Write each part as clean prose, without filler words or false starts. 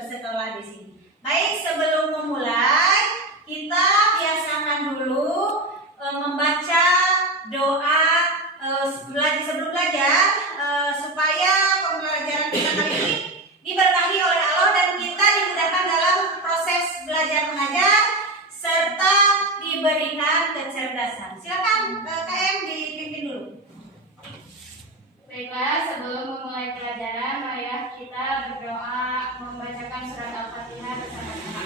bersekolah di sini. Baik, sebelum memulai, kita biasakan dulu membaca doa sebelum belajar supaya pembelajaran kita kali ini diberkahi oleh Allah dan kita dimudahkan dalam proses belajar mengajar serta diberikan kecerdasan. Silakan KM dipimpin dulu. Baiklah, sebelum memulai pelajaran, marilah kita berdoa membacakan surat Al-Fatihah bersama-sama.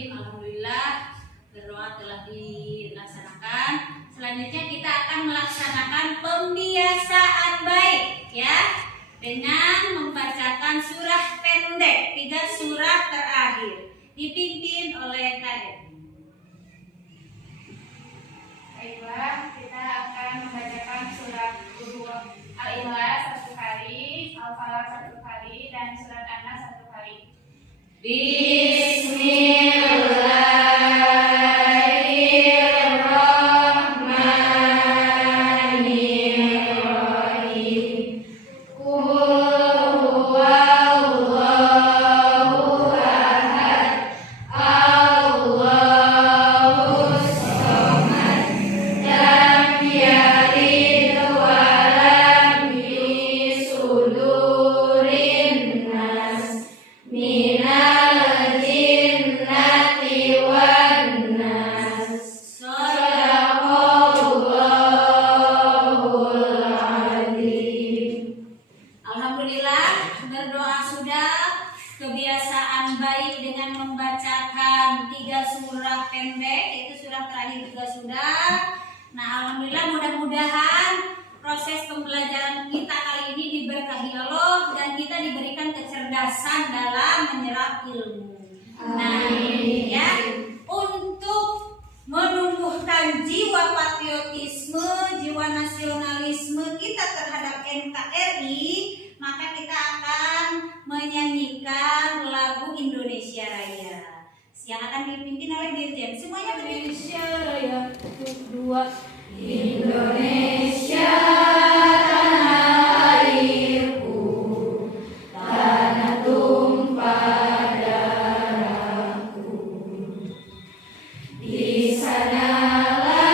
Alhamdulillah berdoa telah dilaksanakan. Selanjutnya kita akan melaksanakan pembiasaan baik ya, dengan membacakan surah pendek, 3 surah terakhir, dipimpin oleh KM. Baiklah, kita akan membacakan surat Al-Ikhlas 1 kali, Al-Falaq 1 kali, dan surat An-Nas 1 kali. Kebiasaan baik dengan membacakan 3 surah pendek, yaitu surah terakhir juga sudah. Nah, alhamdulillah, mudah-mudahan proses pembelajaran kita kali ini diberkahi Allah dan kita diberikan kecerdasan dalam menyerap ilmu. Nah, ya, untuk menumbuhkan jiwa patriotisme, jiwa nasionalisme kita terhadap NKRI, maka kita akan menyanyikan lagu Indonesia Raya yang akan dipimpin oleh Dirjen. Semuanya Indonesia Raya untuk 2. Indonesia tanah airku, tanah tumpah darahku. Di sanalah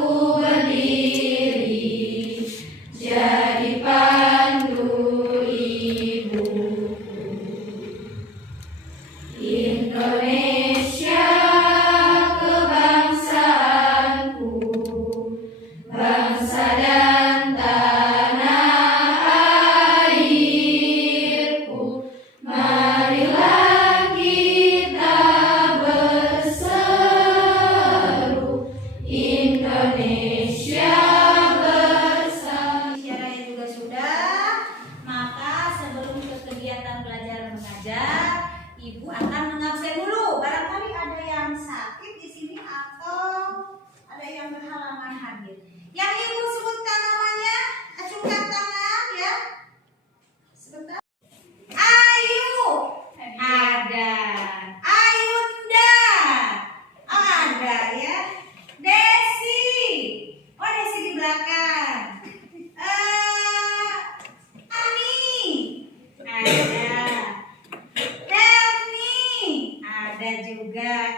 ku berdiri, jadi pandu ibuku. Indonesia kebangsaanku, bangsa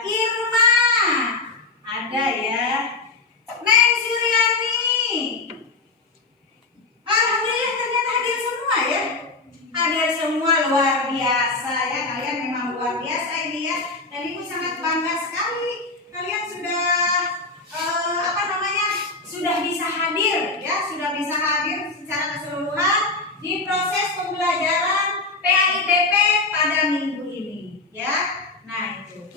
Irma. Ada ya. Neng Suryani. Alhamdulillah ternyata hadir semua ya. Hadir semua, luar biasa ya. Kalian memang luar biasa ini ya. Dan Ibu sangat bangga sekali. Kalian sudah sudah bisa hadir ya, sudah bisa hadir secara keseluruhan di proses pembelajaran PAIPP pada minggu ini ya. Nah itu.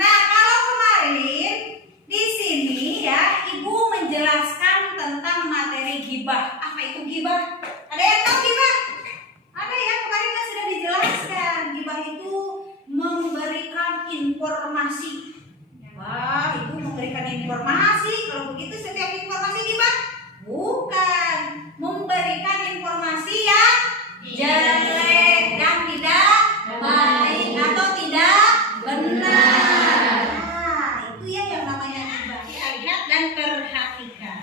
Nah kalau kemarin di sini ya Ibu menjelaskan tentang materi ghibah. Apa itu ghibah? Ada yang tahu ghibah? Ada ya, kemarin kan sudah dijelaskan. Ghibah itu memberikan informasi. Wah, Ibu memberikan informasi. Kalau begitu setiap informasi ghibah? Bukan. Memberikan informasi yang jelek dan tidak baik atau tidak benar. Nah, itu ya yang namanya ghibah. Lihat dan perhatikan.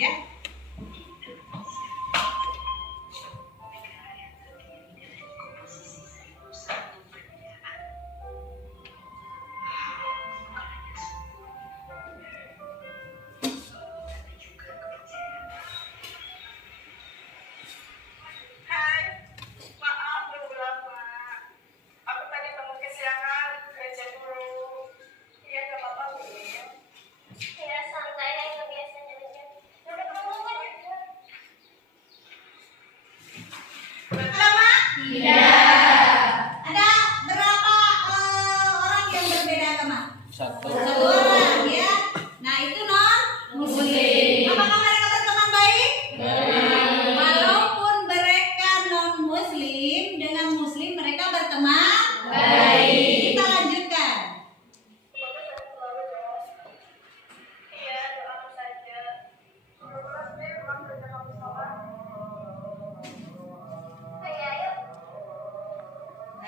Ya. Satu orang ya. Nah itu non muslim. Apakah mereka berteman baik? Walaupun mereka non muslim, dengan muslim mereka berteman baik. Kita lanjutkan.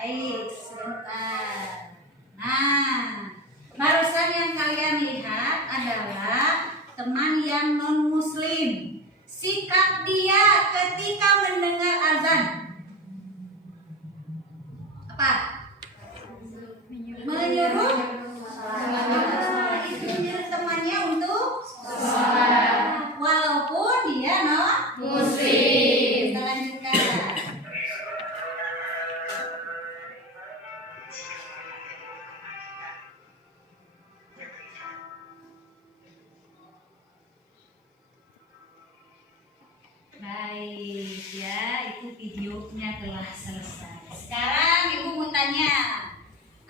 Baik, sebentar. Nah, barusan yang kalian lihat adalah teman yang non muslim. Sikap dia ketika mendengar azan apa? Menyuruh itu menyuruh temannya untuk sholat. Walaupun dia non muslim. Kita lanjutkan. Baik ya, itu videonya telah selesai. Sekarang Ibu mau tanya,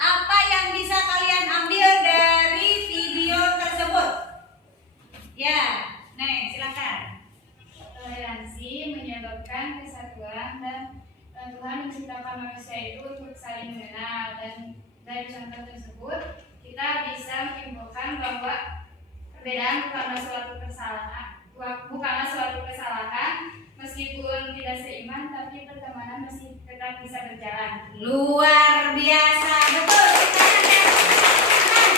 apa yang bisa kalian ambil dari video tersebut? Ya, Neng silakan. Toleransi menyebabkan kesatuan dan Tuhan menciptakan manusia itu untuk saling mengenal, dan dari contoh tersebut kita bisa menyimpulkan bahwa perbedaan bukanlah suatu kesalahan, meskipun tidak seiman tapi pertemanan masih tetap bisa berjalan. Luar biasa, betul.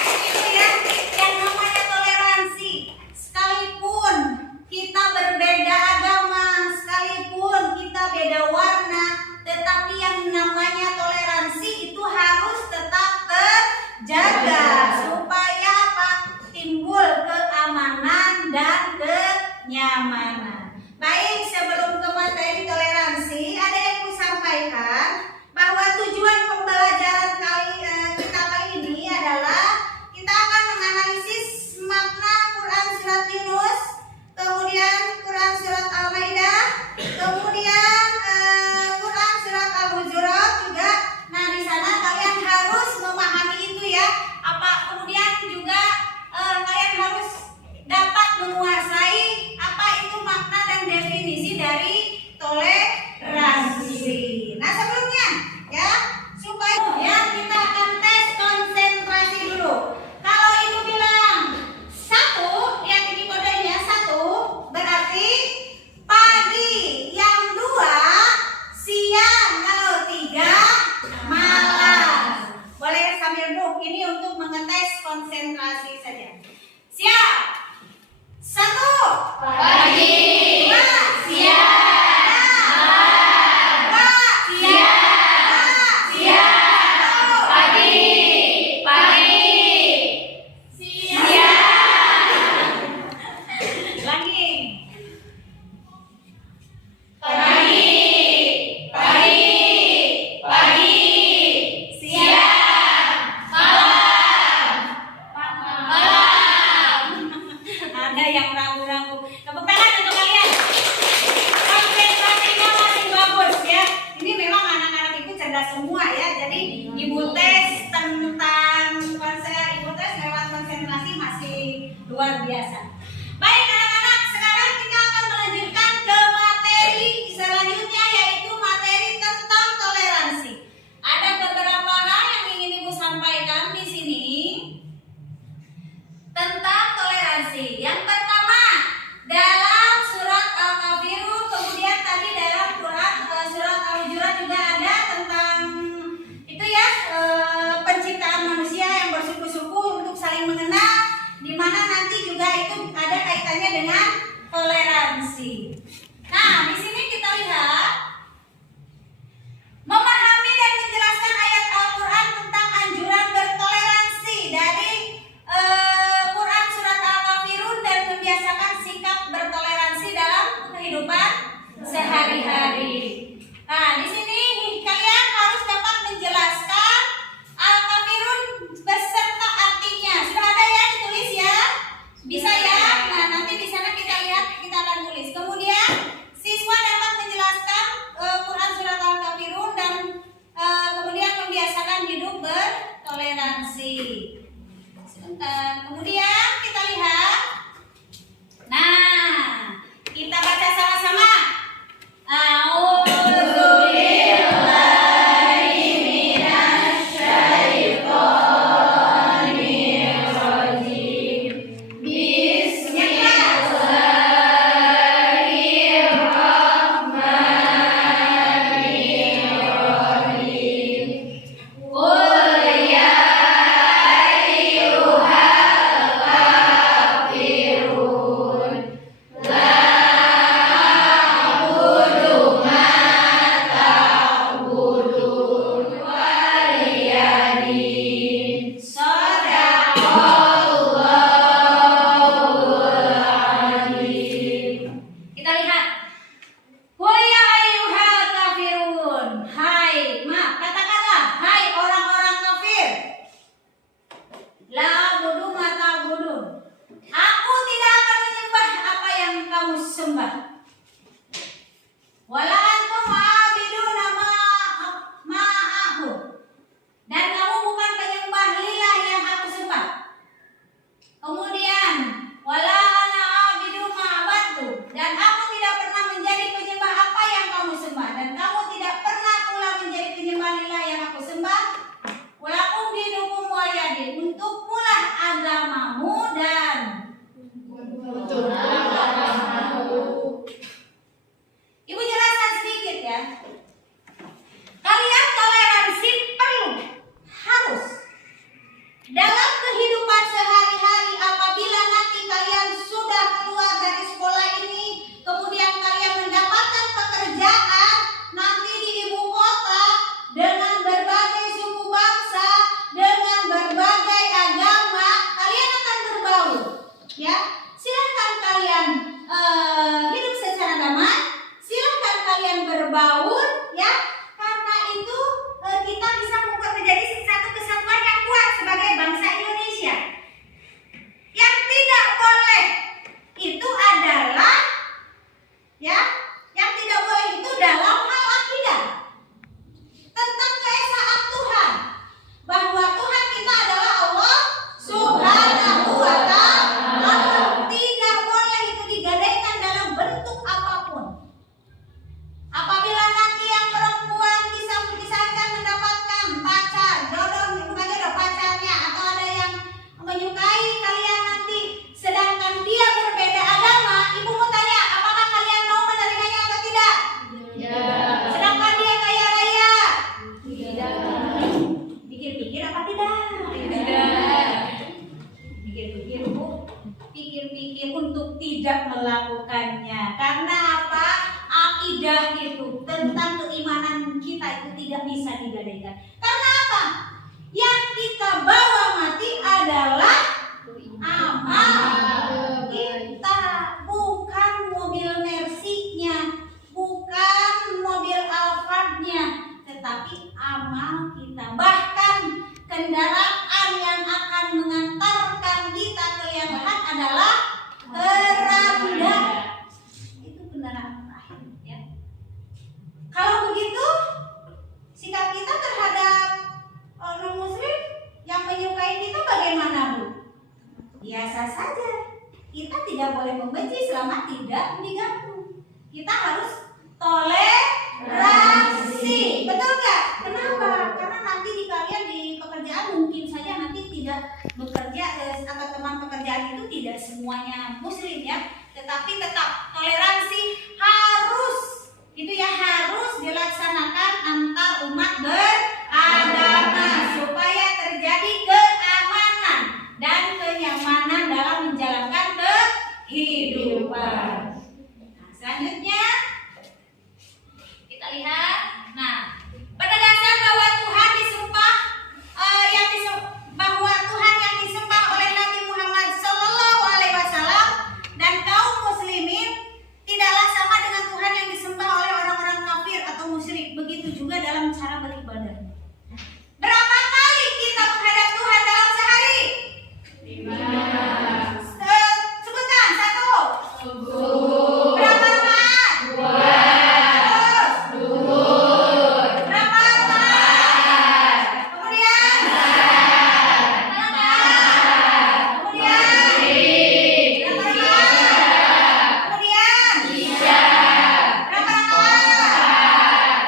Itu ya yang namanya toleransi. Sekalipun kita berbeda agama, sekalipun kita beda warna, tetapi yang namanya toleransi itu harus tetap terjaga supaya apa? Timbul keamanan dan kenyamanan. Baik, sebelum ke materi toleransi, ada yang aku sampaikan bahwa tujuan pembelajaran kita kali ini adalah kita akan menganalisis makna Quran surat Yunus, kemudian Quran surat Al-Maidah, kemudian Quran surat Al-Hujurat juga. Nah, di sana kalian harus memahami itu ya. Kemudian juga kalian harus dapat menguasai apa itu makna dan definisi dari Luar biasa. Baik anak-anak, sekarang kita akan melanjutkan ke materi selanjutnya, yaitu materi tentang toleransi. Ada beberapa hal yang ingin Ibu sampaikan di sini tentang toleransi. Yang pertama, dalam surat Al-Kafirun, kemudian tadi dalam Quran surat Al-Hujurat juga ada tentang itu ya, penciptaan manusia yang bersuku-suku untuk saling mengenal, di mana nanti juga itu ada kaitannya dengan toleransi. Nah, di sini kita lihat memahami dan menjelaskan ayat Al-Quran tentang anjuran bertoleransi dari Quran surat Al-Kafirun dan membiasakan sikap bertoleransi dalam kehidupan sehari-hari. Nah, di sini kalian harus dapat menjelaskan Al-Kafirun beserta artinya. Sudah ada ya ditulis ya? Bisa ya? Nah, nanti di sana kita lihat, kita akan tulis. Kemudian siswa dapat menjelaskan Quran surat Al-Kafirun dan kemudian membiasakan hidup bertoleransi. Sebentar. Kemudian kita lihat. Nah, kita baca sama-sama. Tidak melakukannya. Karena apa? Akidah itu tentang keimanan kita itu tidak bisa digadaikan. Karena apa? Yang kita bawa mati adalah amal kita, bukan mobil Mercy-nya, bukan mobil Alphard-nya, tetapi amal kita. Bahkan kendaraan yang akan mengantarkan kita ke yang lahat adalah keranda. Itu kendaraan terakhir ya. Kalau begitu sikap kita terhadap non muslim yang menyukai kita bagaimana, Bu? Biasa saja. kita tidak boleh membenci selama tidak diganggu. Kita harus toleransi. Betul nggak? Kenapa? Karena nanti di kalian di pekerjaan mungkin saja nanti tidak bekerja atau teman pekerjaan itu tidak semuanya muslim ya, tetapi tetap toleransi harus itu ya, harus dilaksanakan antar umat beragama supaya terjadi keamanan dan kenyamanan dalam menjalankan kehidupan. Nah, selanjutnya kita lihat. Nah, pada dasar bahwa Tuhan disembah bahwa Tuhan yang disembah oleh Nabi Muhammad SAW dan kaum muslimin tidaklah sama dengan Tuhan yang disembah oleh orang-orang kafir atau musyrik. Begitu juga dalam cara beribadah. Berapa kali kita menghadap Tuhan dalam sehari? 5. Sebutkan 1. Subuh. Berapa rakaat? 2. Terus Duhur. berapa rakaat? Kemudian berapa rakaat? Kemudian berapa rakaat? Kemudian Isya. berapa rakaat?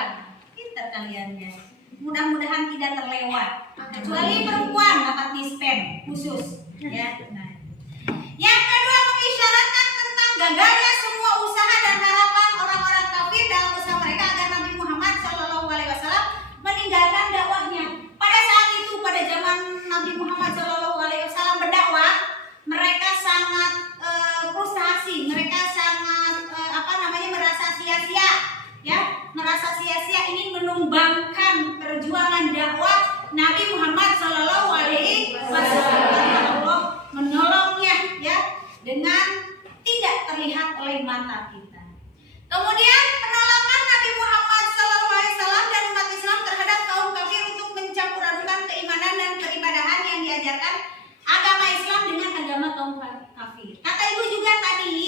Pintar kalian ya. Mudah-mudahan tidak terlewat. Kecuali perempuan dapat dispen khusus ya. Nah. Yang kedua, mengisyaratkan tentang gagalnya semua usaha dan harapan orang-orang kafir dalam usaha mereka agar Nabi Muhammad SAW meninggalkan dakwahnya. Pada saat itu, pada zaman Nabi Muhammad SAW berdakwah, mereka sangat frustasi, mereka sangat merasa sia-sia, ya, merasa sia-sia ingin menumbangkan perjuangan dakwah Nabi Muhammad SAW. Allah menolongnya, ya, dengan tidak terlihat oleh mata kita. Kemudian penolakan Nabi Muhammad SAW dan umat Islam terhadap kaum kafir untuk mencampur adukan keimanan dan peribadahan yang diajarkan agama Islam dengan agama kaum kafir. Kata ibu juga tadi,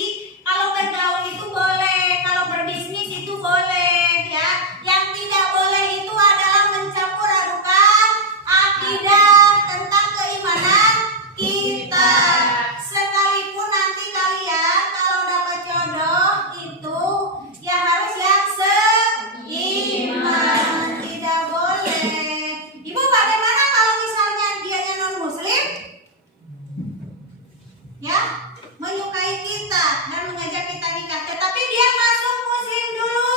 kalau bergaul itu boleh, kalau berbisnis itu boleh, ya. Yang tidak boleh itu adalah mencampur adukan akidah tentang keimanan kita. Sekalipun nanti kalian kalau dapat jodoh itu ya harus yang seiman, tidak boleh. Ibu, bagaimana kalau misalnya dianya non muslim, ya, menyukai kita dan mengajak kita nikah, tetapi dia masuk muslim dulu,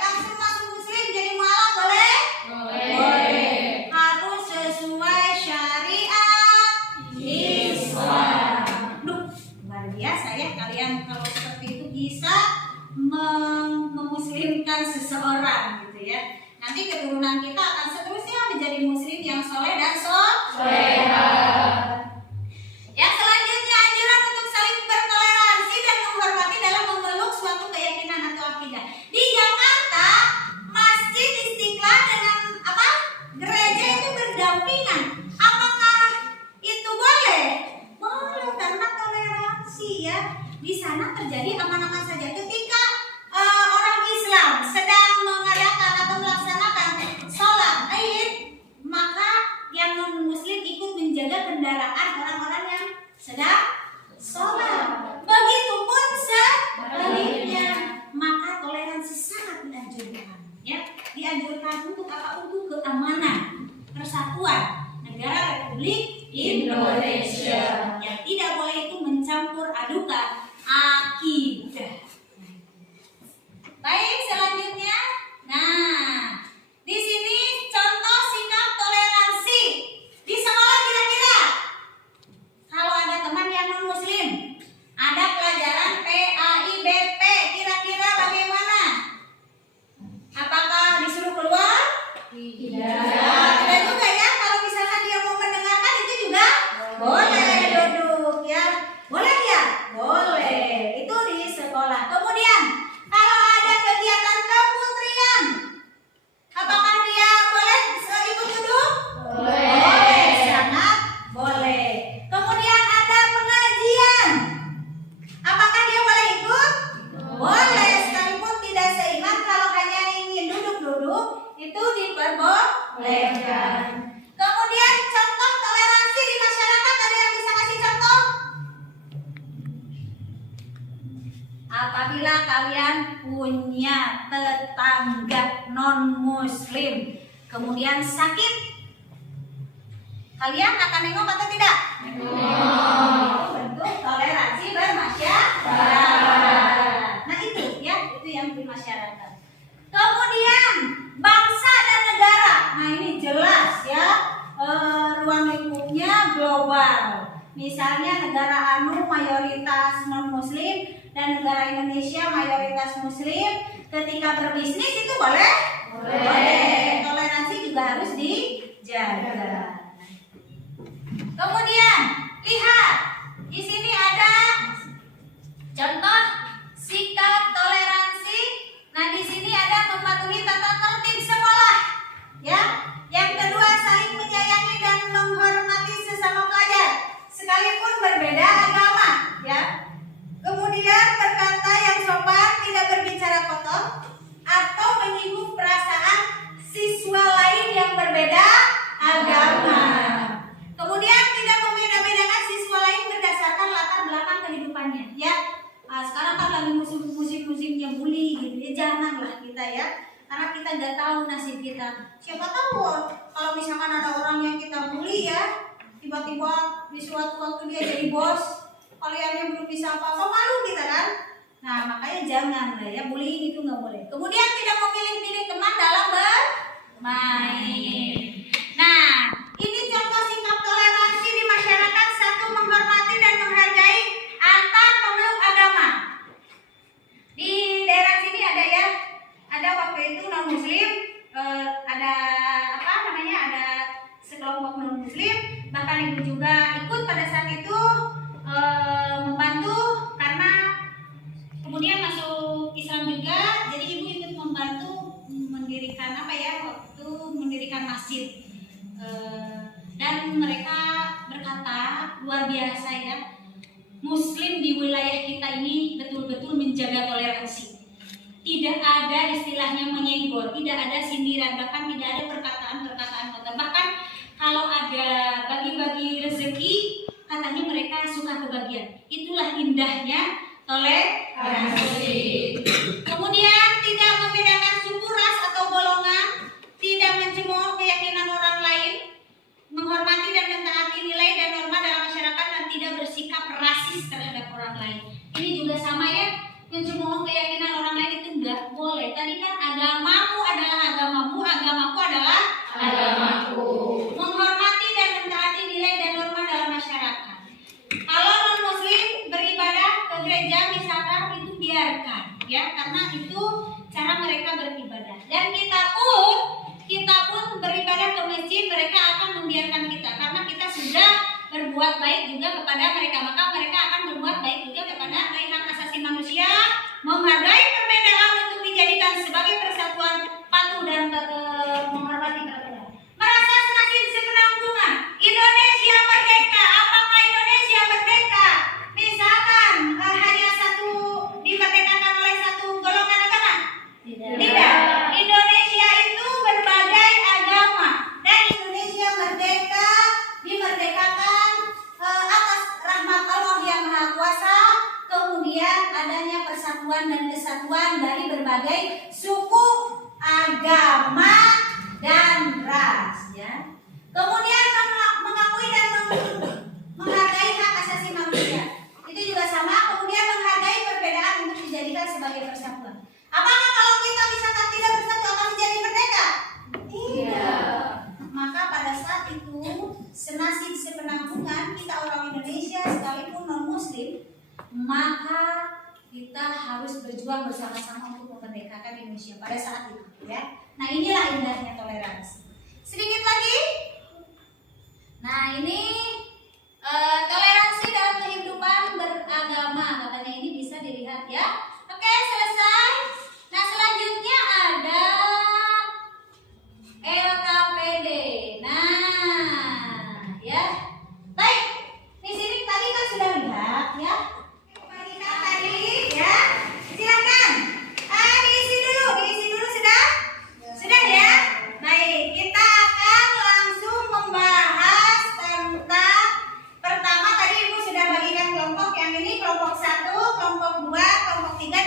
langsung masuk muslim jadi mualaf, boleh? Boleh. Harus sesuai syariat Islam. Duh, luar biasa ya kalian kalau seperti itu bisa memuslimkan seseorang gitu ya. Nanti keturunan kita akan seterusnya menjadi muslim yang soleh dan Soleha. Yang selanjutnya, anjuran untuk saling bertoleransi dan menghormati dalam memeluk suatu keyakinan atau akidah. Di Jakarta, Masjid Istiqlal dengan gereja itu berdampingan. Apakah itu boleh? Boleh, karena toleransi ya. Di sana terjadi aman-aman saja. Ketika orang Islam sedang mengadakan atau melaksanakan sholat Id, maka yang non muslim ikut menjaga kendaraan orang-orang yang sedang sholat. Begitupun sebaliknya, maka toleransi sangat dianjurkan. Ya, dianjurkan untuk apa? Untuk keamanan, persatuan negara Republik Indonesia. Yang tidak boleh itu mencampur adukan akidah. Baik, selanjutnya, nah, di sini contoh sikap toleransi di sekolah kira-kira. Kalau ada teman yang non muslim, ada pelajaran PAIBP, kira-kira bagaimana? Apakah disuruh keluar? Tidak. Tidak juga ya. Kalau misalkan dia mau mendengarkan itu juga boleh duduk ya. Boleh ya? Boleh. apabila kalian punya tetangga non-muslim kemudian sakit, kalian akan nengok atau tidak? Itu bentuk toleransi bermasyarakat. Nah itu yang bermasyarakat. Kemudian bangsa dan negara. Nah ini jelas ya, ruang lingkupnya global. Misalnya negara anu mayoritas non-muslim dan negara Indonesia mayoritas muslim, ketika berbisnis itu boleh? Boleh. Toleransi juga harus dijaga. Kemudian lihat di sini ada contoh sikap toleransi. Nah di sini ada mematuhi tata tertib sekolah, ya. Yang kedua saling menyayangi dan menghormati sesama pelajar, sekalipun berbeda agama, ya. Kemudian berkata yang sopan, tidak berbicara kotor atau menyinggung perasaan siswa lain yang berbeda agama. Kemudian tidak membeda-bedakan siswa lain berdasarkan latar belakang kehidupannya, ya. Sekarang kan lagi musim-musimnya bully gitu ya, janganlah kita ya, karena kita nggak tahu nasib kita. Siapa tahu kalau misalkan ada orang yang kita bully ya, tiba-tiba di suatu waktu dia jadi bos, kaliannya belum bisa apa-apa, malu kita kan. Nah makanya jangan lah ya, bullying itu nggak boleh. Kemudian tidak memilih-pilih teman dalam bermain. Nah ini contoh sikap toleransi di masyarakat. Satu, menghormati dan menghargai antar pemeluk agama. Di daerah sini ada ya, ada waktu itu non muslim, ada ada sekelompok non muslim, bahkan ibu juga ikut pada saat itu membantu karena kemudian masuk Islam juga, jadi ibu ikut membantu mendirikan waktu mendirikan masjid. Dan mereka berkata luar biasa ya, muslim di wilayah kita ini betul-betul menjaga toleransi. Tidak ada istilahnya menyenggol, tidak ada sindiran, bahkan tidak ada perkataan-perkataan kotor. Bahkan kalau ada bagi-bagi rezeki, katanya mereka suka kebagian. Itulah indahnya toleransi. Kemudian tidak membedakan suku, ras atau golongan, tidak mencemooh keyakinan orang lain, menghormati dan mentaati nilai dan norma dalam masyarakat, dan tidak bersikap rasis terhadap orang lain. Ini juga sama ya, mencemooh keyakinan orang lain itu enggak boleh. Tadi kan agamamu adalah agamamu, agamaku adalah agamaku. Menghormati dan mentaati nilai dan norma dalam masyarakat. Kalau non muslim beribadah ke gereja misalkan, itu biarkan ya, karena itu cara mereka beribadah. Dan kita pun beribadah ke masjid, mereka akan membiarkan kita karena kita sudah berbuat baik juga kepada mereka, maka mereka akan berbuat baik juga kepada hak asasi manusia, menghargai perbedaan untuk dijadikan sebagai persatuan, patuh dan menghormati perbedaan. Merasa senasib sepenanggungan. Indonesia merdeka. Apakah Indonesia merdeka? Misalkan hanya satu dimerdekakan oleh satu golongan agama? Tidak. Indonesia itu berbagai agama, dan Indonesia merdeka dimerdekakan atas rahmat Allah yang Maha Kuasa. Kemudian adanya persatuan dan kesatuan dari berbagai suku, agama, dan ras ya. Kemudian mengakui dan menghargai hak asasi manusia. Itu juga sama. Kemudian menghargai perbedaan untuk dijadikan sebagai persatuan. Apakah kalau kita misalkan tidak bersatu akan menjadi merdeka? Tidak. Maka pada saat itu senasib sepenanggungan kita orang Indonesia sekalipun non muslim, maka kita harus berjuang bersama-sama untuk memerdekakan Indonesia pada saat itu ya. Nah inilah indahnya toleransi. Sedikit lagi. Nah ini toleransi dalam kehidupan beragama, katanya ini bisa dilihat ya. Oke, selesai. Nah selanjutnya ada LKPD. Nah ya, baik. Di sini tadi kan sudah lihat ya. Tadi ya, silakan. Diisi dulu sudah ya. Baik, kita akan langsung membahas tentang pertama tadi Ibu sudah bagikan kelompok yang ini, kelompok 1, kelompok 2, kelompok 3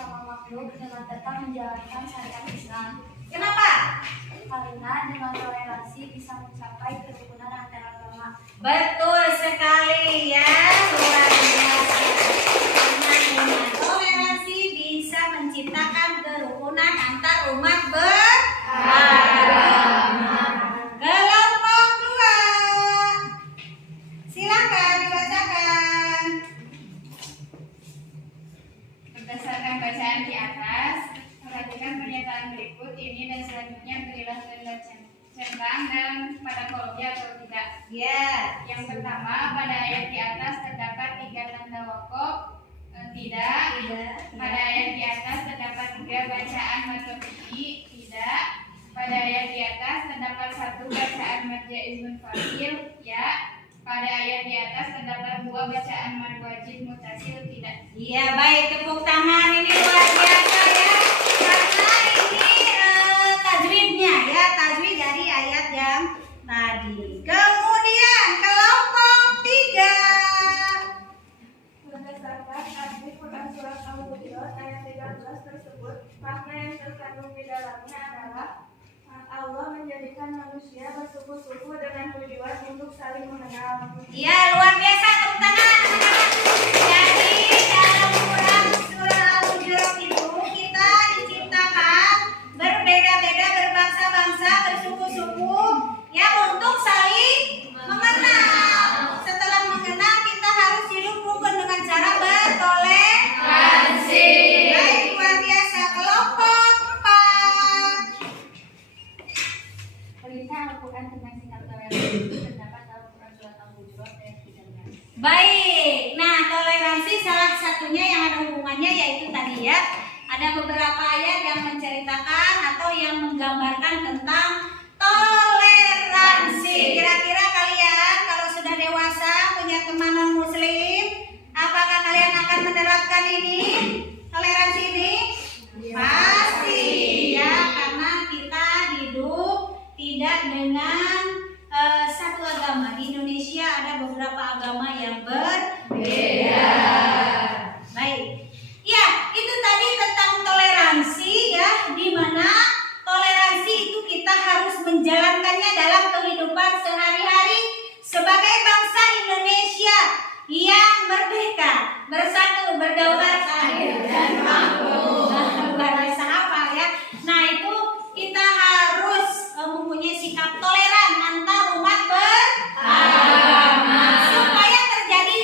sesama makhluk dengan tetap menjalankan syariat Islam. Kenapa? Karena dengan toleransi bisa mencapai kerukunan antar agama. Betul sekali ya, luar biasa. Karena dengan toleransi bisa menciptakan kerukunan antar umat beragama. Kelompok 2, silakan dibacakan. Berdasarkan bacaan di atas, perhatikan pernyataan berikut ini dan selanjutnya berilah tanda centang dan pada kolomnya atau tidak. Ya. Yang pertama, pada ayat di atas terdapat 3 tanda wakaf, tidak. Pada ayat di atas terdapat 3 bacaan matobiki, tidak. Pada ayat di atas terdapat 1 bacaan mad jaiz munfasil, ya. Pada ayat di atas terdapat 2 bacaan mad wajib mutasil, tidak. Iya, baik, tepuk tangan, ini luar biasa ya. Karena ini tajwidnya ya, tajwid dari ayat yang tadi. Kemudian kelompok 3. Berdasarkan tajwid Quran surat Al-Hujurat ayat 13 tersebut, makna yang terkandung di dalamnya adalah Allah menjadikan manusia bersuku-suku dengan tujuan untuk saling mengenal. Iya, luar biasa, tepuk tangan teman-teman. Jadi dalam Quran surah Al-Hujurat itu kita diciptakan berbeda-beda, berbangsa-bangsa, bersuku-suku ya untuk saling mengenal. Setelah mengenal kita harus hidup rukun dengan cara bertoleransi. Baik, luar biasa. Kelompok 4. Perintah Al-Quran tentang sikap toleransi itu terdapat dalam Quran surat Al-Hujurat ayat 13. Baik, nah toleransi salah satunya yang ada hubungannya yaitu tadi ya, ada beberapa ayat yang menceritakan atau yang menggambarkan tentang toleransi. Kira-kira kalian kalau sudah dewasa punya teman non muslim, apakah kalian akan menerapkan ini? Toleransi ini? Pasti ya, karena kita hidup tidak dengan satu agama. Di Indonesia ada beberapa agama yang berbeda. Baik. Ya, itu tadi tentang toleransi ya, di mana toleransi itu kita harus menjalankannya dalam kehidupan sehari-hari sebagai bangsa Indonesia yang merdeka, bersatu, berdaulat, adil dan makmur. Luar biasa apa ya? Nah, itu kita harus mempunyai sikap toleran antar umat beragama supaya terjadi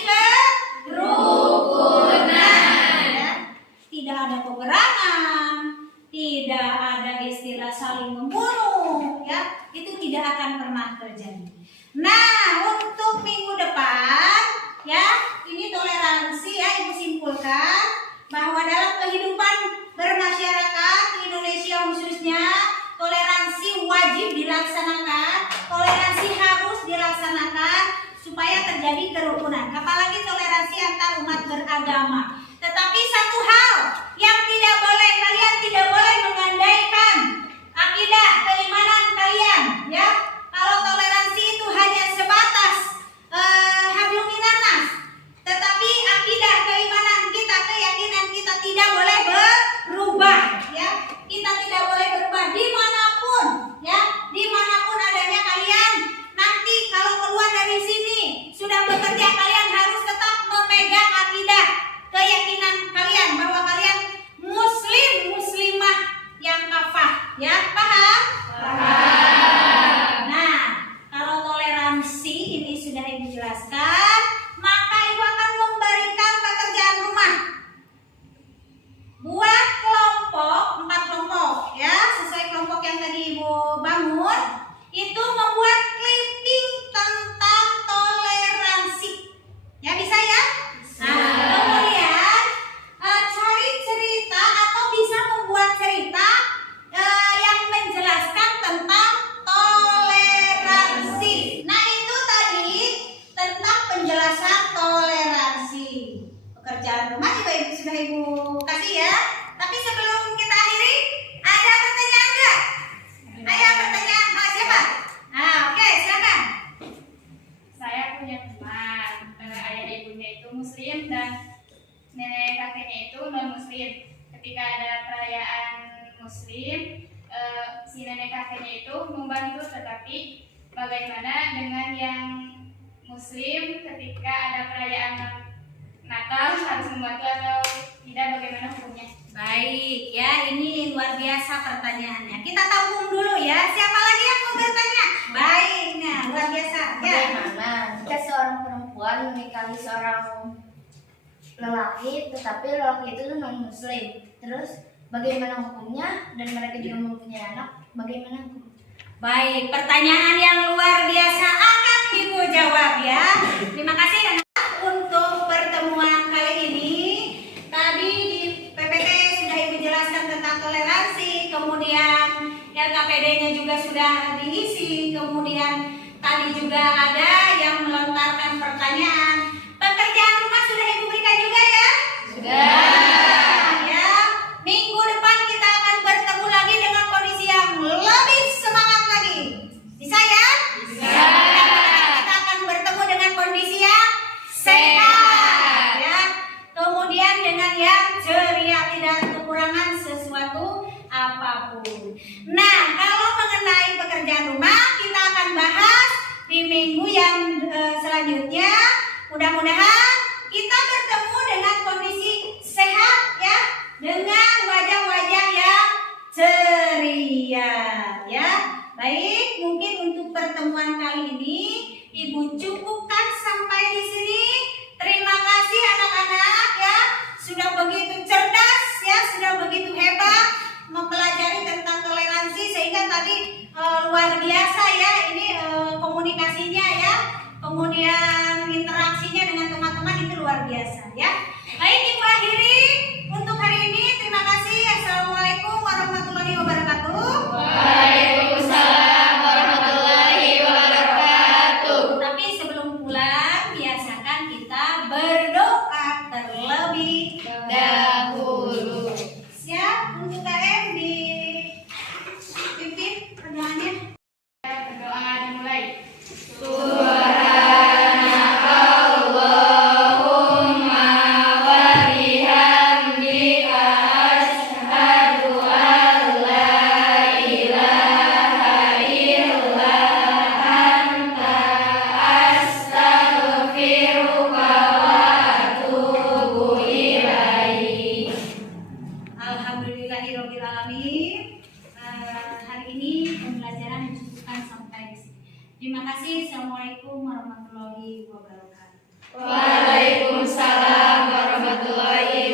kerukunan ya. Tidak ada peperangan, tidak ada istilah saling membunuh ya, itu tidak akan pernah terjadi. Nah, untuk minggu depan ya, ini toleransi ya, Ibu simpulkan bahwa dalam kehidupan bermasyarakat di Indonesia khususnya toleransi wajib dilaksanakan, toleransi harus dilaksanakan supaya terjadi kerukunan, apalagi toleransi antar umat beragama. Tetapi satu hal yang tidak boleh, kalian tidak boleh mengandaikan akidah keimanan kalian ya. Kalau toleransi itu hanya sebatas hablum minannas, tetapi akidah keimanan kita, keyakinan kita tidak boleh berubah ya. Kita tidak boleh berubah dimanapun ya, dimanapun adanya kalian. Nanti kalau keluar dari sini sudah bekerja, kalian harus tetap memegang akidah keyakinan ketika ada perayaan Muslim, si nenek kakeknya itu membantu, tetapi bagaimana dengan yang Muslim ketika ada perayaan Natal harus membantu atau tidak, bagaimana hukumnya? Baik ya, ini luar biasa pertanyaannya. Kita tampung dulu ya. Siapa lagi yang mau bertanya? Baik, nah luar biasa. Ya. Bagaimana jika seorang perempuan menikahi seorang lelaki, tetapi lelaki itu non muslim? Terus bagaimana hukumnya? Dan mereka juga mempunyai anak, bagaimana hukumnya? Baik, pertanyaan yang luar biasa akan Ibu jawab ya. Terima kasih anak untuk pertemuan kali ini. Tadi di PPT sudah Ibu jelaskan tentang toleransi, kemudian LKPD-nya juga sudah diisi, kemudian tadi juga ada yang melontarkan pertanyaan. Pekerjaan rumah sudah Ibu berikan juga ya? Sudah. Ya, minggu depan kita akan bertemu lagi dengan kondisi yang lebih semangat lagi. Bisa ya? Bisa. Kita akan bertemu dengan kondisi yang sehat ya. Kemudian dengan yang ceria, tidak kekurangan sesuatu apapun. Nah, kalau mengenai pekerjaan rumah kita akan bahas di minggu yang selanjutnya. Mudah-mudahan kita bertemu dengan kondisi sehat ya, dengan wajah-wajah yang ceria ya. Baik, mungkin untuk pertemuan kali ini Ibu cukupkan sampai di sini. Terima kasih anak-anak ya, sudah begitu cerdas ya, sudah begitu hebat mempelajari tentang toleransi, sehingga tadi luar biasa ya ini komunikasinya ya, kemudian interaksinya dengan teman-teman itu luar biasa ya. Baik, Ibu akhiri untuk hari ini. Terima kasih. Assalamualaikum warahmatullahi wabarakatuh. Waalaikumsalam warahmatullahi wabarakatuh. Tapi sebelum pulang biasakan kita berdoa terlebih Dahulu. Siap untuk KM dipimpin perdoaannya. Berdoa dimulai. Subhanakallahumma wa bihamdika asyhadu an la ilaha illa anta astaghfiruka wa atubu ilaik. Alhamdulillahirabbil alamin. Hari ini pembelajaran dicukupkan sampai di sini. Terima kasih. Assalamualaikum warahmatullahi wabarakatuh. Waalaikumsalam warahmatullahi